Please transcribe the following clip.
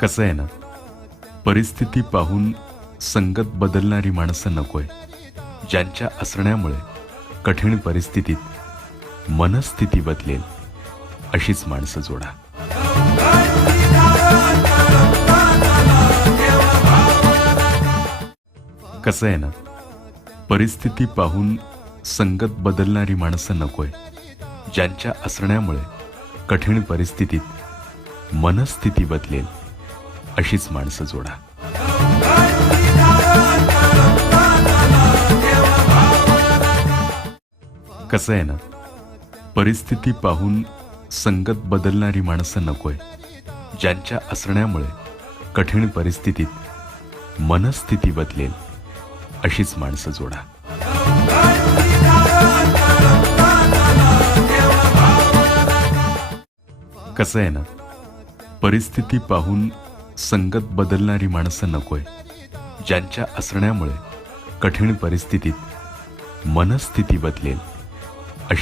कसं आहे ना, परिस्थिती पाहून संगत बदलणारी माणसं नकोय. ज्यांच्या असण्यामुळे कठीण परिस्थितीत मनस्थिती बदलेल अशीच माणसं जोडा. कसं आहे ना, परिस्थिती पाहून संगत बदलणारी माणसं नकोय. ज्यांच्या असण्यामुळे कठीण परिस्थितीत मनस्थिती बदलेल अशीच माणसं जोडा. कसं आहे ना, परिस्थिती पाहून संगत बदलणारी माणसं नकोय. ज्यांच्या असण्यामुळे कठीण परिस्थितीत मनस्थिती बदलेल अशीच माणसं जोडा. कसं आहे ना, परिस्थिती पाहून संगत बदलणारी माणसं नकोय. ज्यांच्या असण्यामुळे कठीण परिस्थितीत मनस्थिती बदलेल